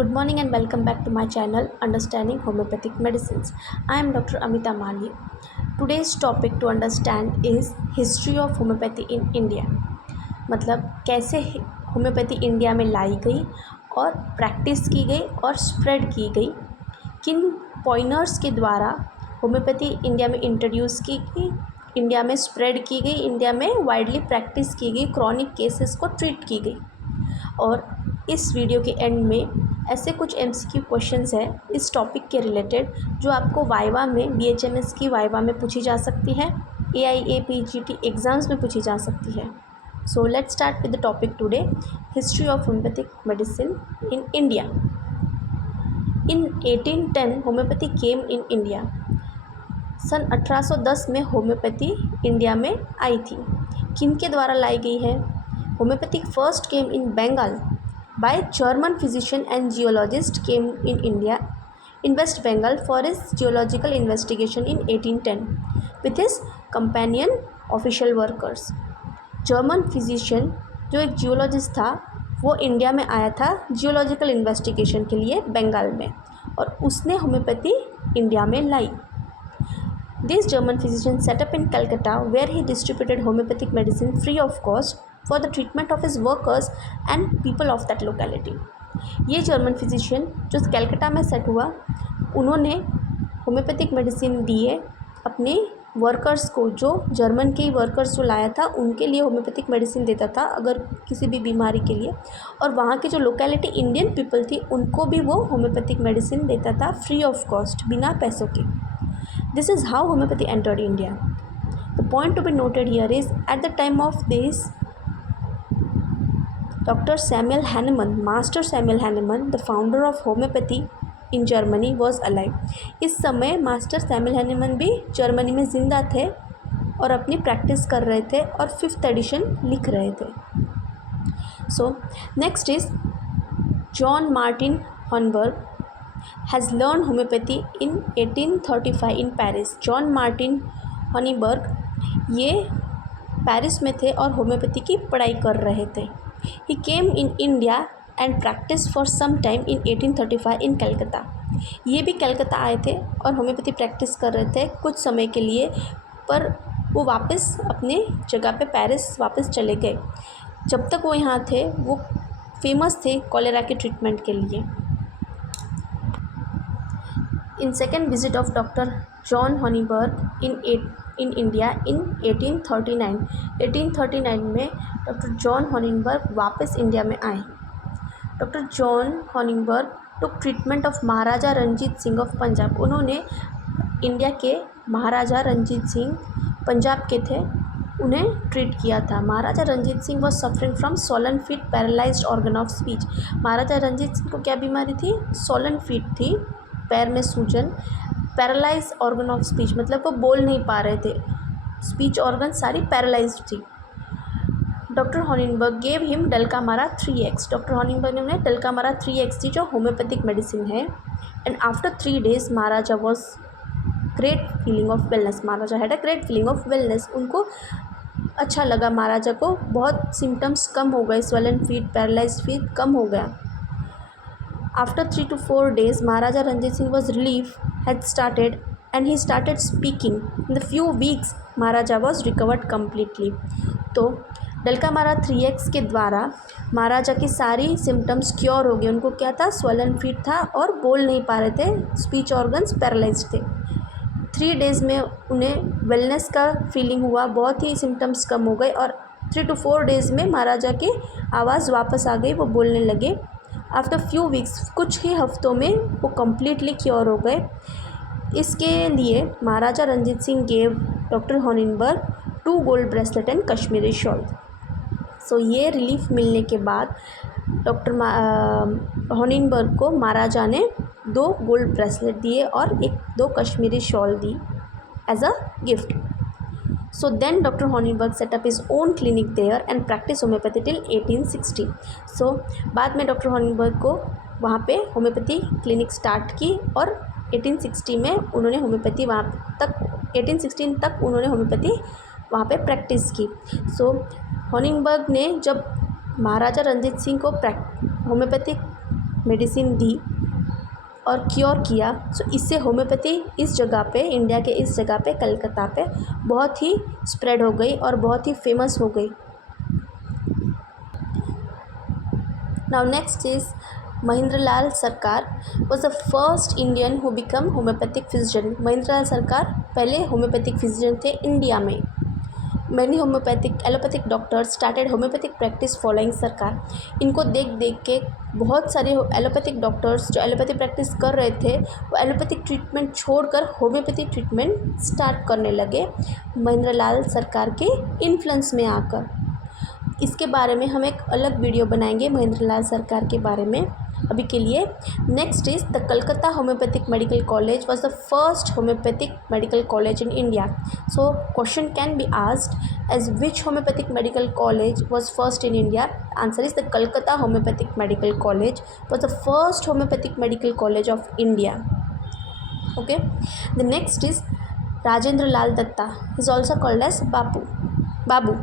Good morning and welcome back to my channel Understanding Homeopathic Medicines. I am Dr. Amita Mali. Today's topic to understand is History of Homeopathy in India. मतलब कैसे homeopathy India में लाई गई और practice की गई और spread की गई, किन पॉइनर्स के द्वारा होम्योपैथी इंडिया में इंट्रोड्यूस की गई, इंडिया में स्प्रेड की गई, इंडिया में वाइडली प्रैक्टिस की गई, क्रॉनिक केसेस को ट्रीट की गई। और इस वीडियो के एंड में ऐसे कुछ MCQ क्वेश्चंस हैं इस टॉपिक के रिलेटेड जो आपको वाइवा में BHMS की वाइवा में पूछी जा सकती है, AIA PGT एग्ज़ाम्स में पूछी जा सकती है। So let's start with the topic today, history of homeopathic medicine in India. In 1810 homeopathy came in India. सन 1810 में होम्योपैथी इंडिया में आई थी। किन के द्वारा लाई गई है? Homeopathic first came in Bengal by German physician and geologist came in India in West Bengal for his geological investigation in 1810 with his companion official workers. German physician जो एक जियोलॉजिस्ट था वो इंडिया में आया था जियोलॉजिकल इन्वेस्टिगेशन के लिए बंगाल में, और उसने होम्योपैथी इंडिया में लाई। This German physician set up in Calcutta where he distributed homeopathic medicine free of cost for the treatment of his workers and people of that locality. ये जर्मन फिजिशियन जो कैलकाटा में set हुआ, उन्होंने homeopathic medicine दिए अपने workers को, जो German के वर्कर्स जो लाया था उनके लिए होम्योपैथिक मेडिसिन देता था अगर किसी भी बीमारी के लिए, और वहाँ की जो लोकेलिटी इंडियन पीपल थी उनको भी वो होम्योपैथिक मेडिसिन देता था फ्री ऑफ कॉस्ट, बिना पैसों के। This is how homeopathy entered India. The point to be noted here is at the time of this, Dr. Samuel Hahnemann, Master Samuel Hahnemann, the founder of homeopathy in Germany, was alive. इस समय master Samuel Hahnemann भी Germany में ज़िंदा थे और अपनी practice कर रहे थे और 5th एडिशन लिख रहे थे। So next is John Martin Hornberg has learned homeopathy in 1835 in Paris. John Martin Honigberger ये पेरिस में थे और होम्योपैथी की पढ़ाई कर रहे थे। He came in India and practiced for some time in 1835 in Calcutta. ये भी कलकत्ता आए थे और होम्योपैथी प्रैक्टिस कर रहे थे कुछ समय के लिए, पर वो वापस अपने जगह पे पेरिस वापस चले गए। जब तक वो यहाँ थे वो फेमस थे कॉलेरा के ट्रीटमेंट के लिए। In second visit of Dr. John Honeyberg in India in 1839, 1839 में डॉक्टर जॉन हॉनिबर्ग वापस इंडिया में आए। Doctor John Honigberger took treatment of Maharaja Ranjit Singh of Punjab. उन्होंने इंडिया के महाराजा रंजीत सिंह पंजाब के थे, उन्हें ट्रीट किया था। Maharaja Ranjit Singh was suffering from swollen feet paralysed organ of speech. Maharaja Ranjit Singh को क्या बीमारी थी? सोलन फीट थी, पैर में सूजन, पैरालाइज ऑर्गन ऑफ स्पीच मतलब वो बोल नहीं पा रहे थे, स्पीच ऑर्गन सारी पैरालाइज्ड थी। Doctor Honigberger gave him Dulcamara 3x। Doctor Honigberger ने उन्हें डलकामारा 3x दी जो होम्योपैथिक मेडिसिन है। And after 3 days Maharaja was great feeling of wellness. Maharaja had a great feeling of wellness. उनको अच्छा लगा, महाराजा को बहुत सिम्टम्स कम हो गए, स्वेलन फीट, पैरालाइज्ड फीट कम हो गया। After 3 to 4 days, Maharaja Ranjit Singh was relief had started and he started speaking. In the few weeks, Maharaja was recovered completely. तो डलकामारा 3x के द्वारा महाराजा की सारी सिम्टम्स क्योर हो गए। उनको क्या था? स्वेलन फीट था और बोल नहीं पा रहे थे, स्पीच ऑर्गन्स पैरालाइज थे। 3 days में उन्हें वेलनेस का फीलिंग हुआ, बहुत ही सिम्टम्स कम हो गए, और 3 to 4 days में महाराजा की आवाज़ वापस आ गई, वो बोलने लगे। आफ्टर फ्यू वीक्स, कुछ ही हफ्तों में वो कम्प्लीटली क्योर हो गए। इसके लिए Maharaja Ranjit Singh gave doctor Honigberger 2 gold bracelet and Kashmiri shawl. So ये रिलीफ मिलने के बाद डॉक्टर हॉनिबर्ग को महाराजा ने 2 gold ब्रेसलेट दिए और 2 कश्मीरी शॉल दी as a gift. So then Dr. Honeyberg set up his own clinic there and practiced homeopathy till 1860. So बाद में डॉक्टर हॉनिबर्ग को वहाँ पे होम्योपैथी क्लिनिक स्टार्ट की और 1860 में उन्होंने होम्योपैथी वहाँ तक 1816 तक उन्होंने होम्योपैथी वहाँ पे प्रैक्टिस की। सो हॉनिबर्ग ने जब महाराजा रंजीत सिंह को होम्योपैथिक मेडिसिन दी और क्योर किया। सो इससे होम्योपैथी इस जगह पे, इंडिया के इस जगह पे, कलकत्ता पे बहुत ही स्प्रेड हो गई और बहुत ही फेमस हो गई। नाउ नेक्स्ट इज महेंद्रलाल सरकार was the first Indian who become homeopathic physician. Mahendralal सरकार पहले होम्योपैथिक फिजिशियन थे इंडिया में। Many homeopathic allopathic doctors started homeopathic practice following सरकार। इनको देख देख के बहुत सारे एलोपैथिक डॉक्टर्स जो एलोपैथिक प्रैक्टिस कर रहे थे वो एलोपैथिक ट्रीटमेंट छोड़कर होम्योपैथिक ट्रीटमेंट स्टार्ट करने लगे महेंद्रलाल सरकार के इन्फ्लुएंस में आकर। इसके बारे में हम एक अलग वीडियो बनाएंगे महेंद्रलाल सरकार के बारे में। अभी के लिए next is the Calcutta homeopathic medical college was the first homeopathic medical college in India. So question can be asked as which homeopathic medical college was first in India. Answer is the Calcutta homeopathic medical college was the first homeopathic medical college of India. Okay, the next is Rajendra Lal Datta is also called as Babu.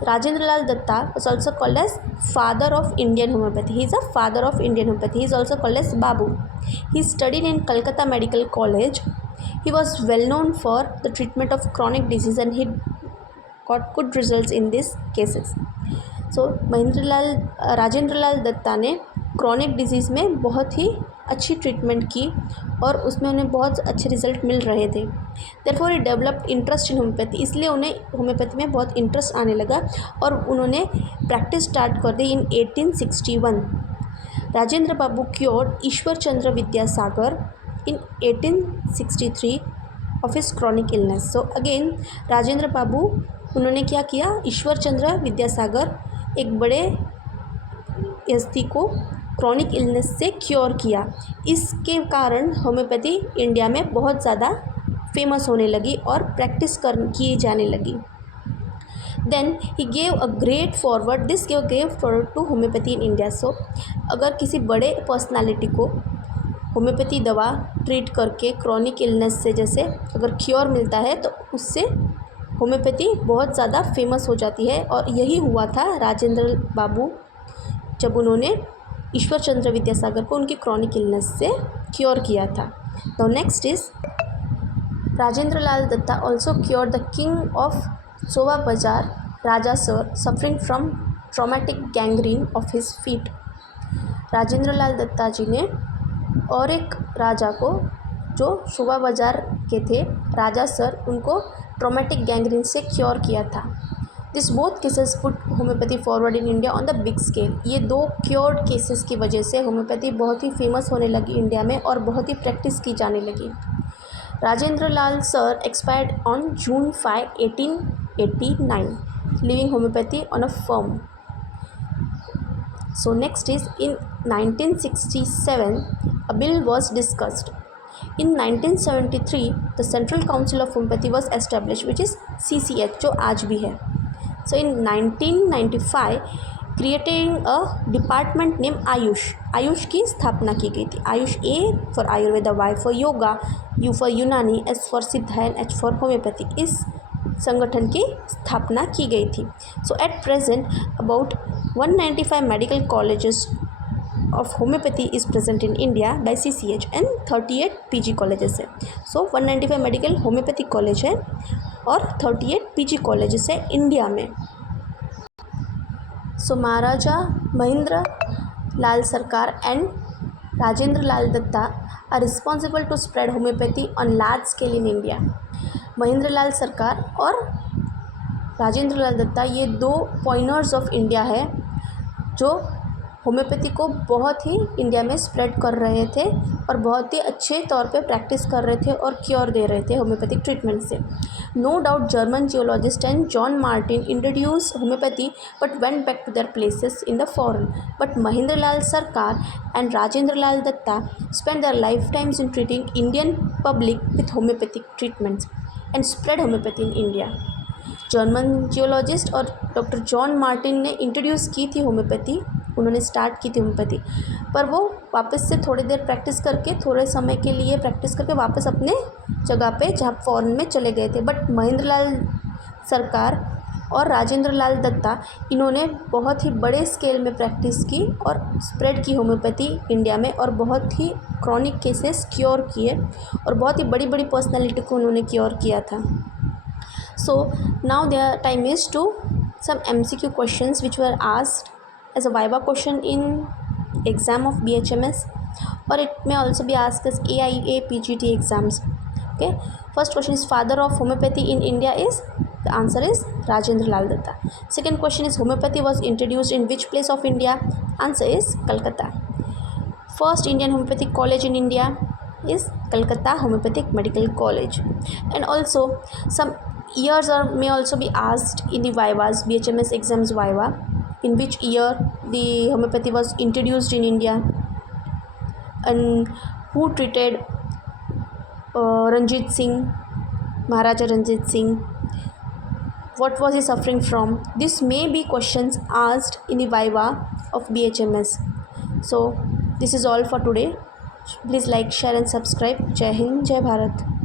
Rajendra Lal Datta was also called as father of Indian homeopathy. He is a father of Indian homeopathy. He is also called as Babu. He studied in Calcutta Medical College. He was well known for the treatment of chronic disease and he got good results in these cases. So Rajendra Lal Dutta ने chronic disease में बहुत ही अच्छी treatment की और उसमें उन्हें बहुत अच्छे रिजल्ट मिल रहे थे। Therefore he developed interest in homeopathy. इसलिए उन्हें होम्योपैथी में बहुत इंटरेस्ट आने लगा और उन्होंने प्रैक्टिस स्टार्ट कर दी in 1861। Rajendra Babu cured Ishwar Chandra Vidyasagar in 1863 of his chronic illness. So again Rajendra Babu उन्होंने क्या किया, ईश्वर चंद्र विद्यासागर एक बड़े हस्ती को क्रॉनिक इलनेस से क्योर किया। इसके कारण होम्योपैथी इंडिया में बहुत ज़्यादा फेमस होने लगी और प्रैक्टिस की जाने लगी। Then he gave a great forward this gave forward to homeopathy in India. So अगर किसी बड़े पर्सनालिटी को होम्योपैथी दवा ट्रीट करके क्रॉनिक इलनेस से जैसे अगर क्योर मिलता है तो उससे होम्योपैथी बहुत ज़्यादा फेमस हो जाती है और यही हुआ था राजेंद्र बाबू जब उन्होंने ईश्वर चंद्र विद्यासागर को उनकी क्रॉनिक इलनेस से क्योर किया था। तो next is Rajendra Lal Dutta also cure the king of Sova Bazar Raja sir suffering from traumatic gangrene of his feet. Rajendra Lal Dutta ji ने और एक राजा को जो शोभा बाजार के थे राजा सर, उनको ट्रॉमेटिक गैंग्रीन से क्योर किया था। This both cases put homeopathy forward in India on the big scale. ये दो क्योर्ड केसेस की वजह से होम्योपैथी बहुत ही फेमस होने लगी इंडिया में और बहुत ही प्रैक्टिस की जाने लगी। राजेंद्र लाल sir expired on June 5, 1889, leaving homeopathy on a firm. So next is in 1967 a bill was discussed. In 1973 the Central Council of Homeopathy was established, which is CCH जो आज भी है। So in 1995 creating a department named Ayush की स्थापना की गई थी। AYUSH A for Ayurveda, Y for yoga, U for Unani, S for Siddha and H for homeopathy. इस संगठन की स्थापना की गई थी। So at present about 195 medical colleges of homeopathy is present in India by CCH and 38 PG colleges है। सो 195 मेडिकल होम्योपैथी कॉलेज है और 38 PG कॉलेजेस है इंडिया में। सो महाराजा Mahendra Lal Sarkar and Rajendra Lal Dutta are responsible to spread homeopathy on large scale in India. Mahendra Lal Sarkar और राजेंद्र लाल दत्ता ये दो पॉइनर्स of India है जो होम्योपैथी को बहुत ही इंडिया में स्प्रेड कर रहे थे और बहुत ही अच्छे तौर पे प्रैक्टिस कर रहे थे और क्योर दे रहे थे होम्योपैथिक ट्रीटमेंट से। No doubt German geologist and John Martin introduce homeopathy but went back to their places in the foreign, but Mahendra Lal Sarkar and Rajendra Lal Dutta spend their life times in treating Indian public with homeopathic treatments and spread homeopathy in India. German geologist और doctor John Martin ने introduce की थी homeopathy, उन्होंने start की थी homeopathy, पर वो वापस से थोड़ी देर प्रैक्टिस करके थोड़े समय के लिए प्रैक्टिस करके वापस अपने जगह पे जहाँ फॉरेन में चले गए थे। बट महेंद्र लाल सरकार और राजेंद्र लाल दत्ता, इन्होंने बहुत ही बड़े स्केल में प्रैक्टिस की और स्प्रेड की होम्योपैथी इंडिया में, और बहुत ही क्रॉनिक केसेस क्योर किए, और बहुत ही बड़ी बड़ी पर्सनैलिटी को उन्होंने क्योर किया था. So now their time is to some MCQ questions which were asked as a viva question in exam of BHMS, or it may also be asked as AIA PGT exams. Okay, first question is father of homeopathy in India is, the answer is Rajendra Lal Datta. Second question is homeopathy was introduced in which place of India? Answer is Calcutta. First Indian homeopathic college in India is Calcutta Homeopathic Medical College. And also some years are may also be asked in the vivas, BHMS exams viva, in which year the homeopathy was introduced in India, and who treated Ranjit Singh, Maharaja Ranjit Singh, what was he suffering from. This may be questions asked in the viva of BHMS. So this is all for today. Please like, share and subscribe. Jai Hind, Jai Bharat.